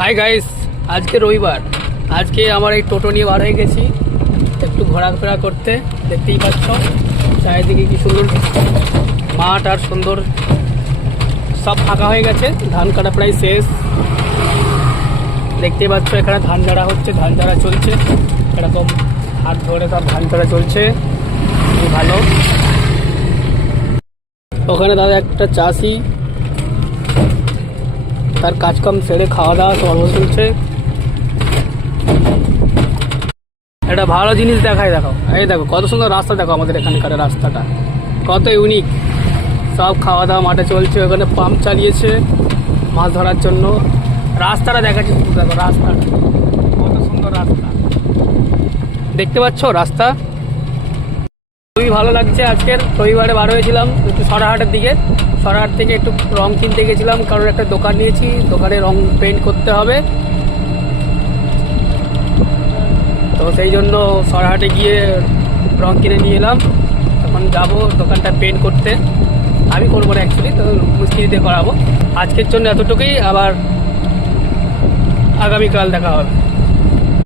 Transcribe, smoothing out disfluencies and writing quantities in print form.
Hi guys, আজকে রবিবার। আজকে আমার এই টোটো নিয়ে বার হয়ে গেছি একটু ঘোরাফেরা করতে। দেখতেই পাচ্ছ চারিদিকে কি সুন্দর মাঠ আর সুন্দর, সব ফাঁকা হয়ে গেছে। ধান কাটা প্রায় শেষ। দেখতেই পাচ্ছ এখানে ধান ঝাড়া হচ্ছে, ধান ঝাড়া চলছে। এরকম হাত ধরে সব ধান ঝাড়া চলছে, খুব ভালো। ওখানে দাদা একটা চাষি তার কাজকাম সেরে খাওয়া দাওয়া গল্প চলছে। একটা ভালো জিনিস দেখায়, দেখো এই দেখো কত সুন্দর রাস্তা, দেখো আমাদের এখানকার রাস্তাটা কত ইউনিক। সব খাওয়া দাওয়া মাঠে চলছে, ওখানে পাম্প চালিয়েছে মাছ ধরার জন্য। রাস্তাটা দেখাচ্ছি, দেখো রাস্তাটা কত সুন্দর রাস্তা, দেখতে পাচ্ছ রাস্তা। খুবই ভালো লাগছে। আজকের রবিবারে বার হয়েছিলাম একটু সরাহাটের দিকে। সরাহাট থেকে একটু রং কিনতে গেছিলাম, কারণ একটা দোকান নিয়েছি, দোকানে রং পেন্ট করতে হবে। তো সেই জন্য সরাহাটে গিয়ে রং কিনে নিয়ে এলাম। এখন যাবো দোকানটা পেন্ট করতে। আমি করবো না অ্যাকচুয়ালি, তো মিস্ত্রি দিয়ে করাবো। আজকের জন্য এতটুকুই, আবার আগামীকাল দেখা হবে।